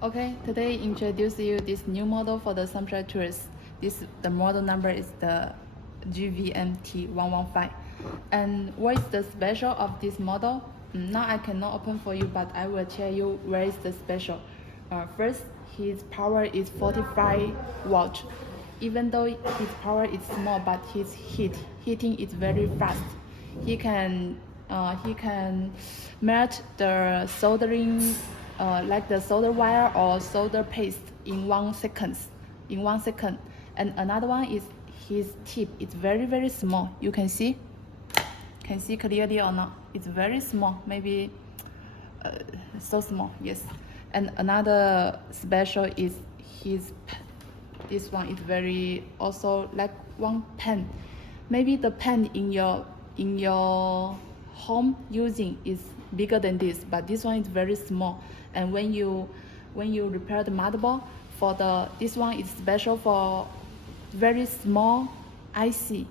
Okay, today introduce you this new model for the assembly tools. The model number is the GVM T115. And what is the special of this model? Now I cannot open for you, but I will tell you where is the special. First, his power is 45 watts. Even though his power is small, but his heating is very fast. He can melt the soldering like the solder wire or solder paste in 1 second. And another one is his tip. It's very small. You can see clearly or not? It's very small. Maybe so small. Yes. And another special is his. This one is very also like one pen. Maybe the pen in your home using is bigger than this, but this one is very small. And when you repair the motherboard, this one is special for very small IC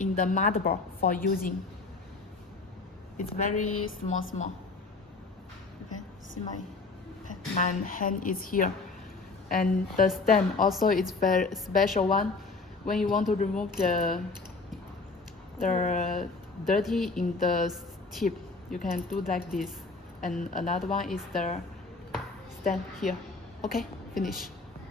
in the motherboard for using. It's very small. Okay, see my hand is here. And the stand also is very special one. When you want to remove the dirty in the tip, you can do like this. And another one is the stand here. Okay, finish.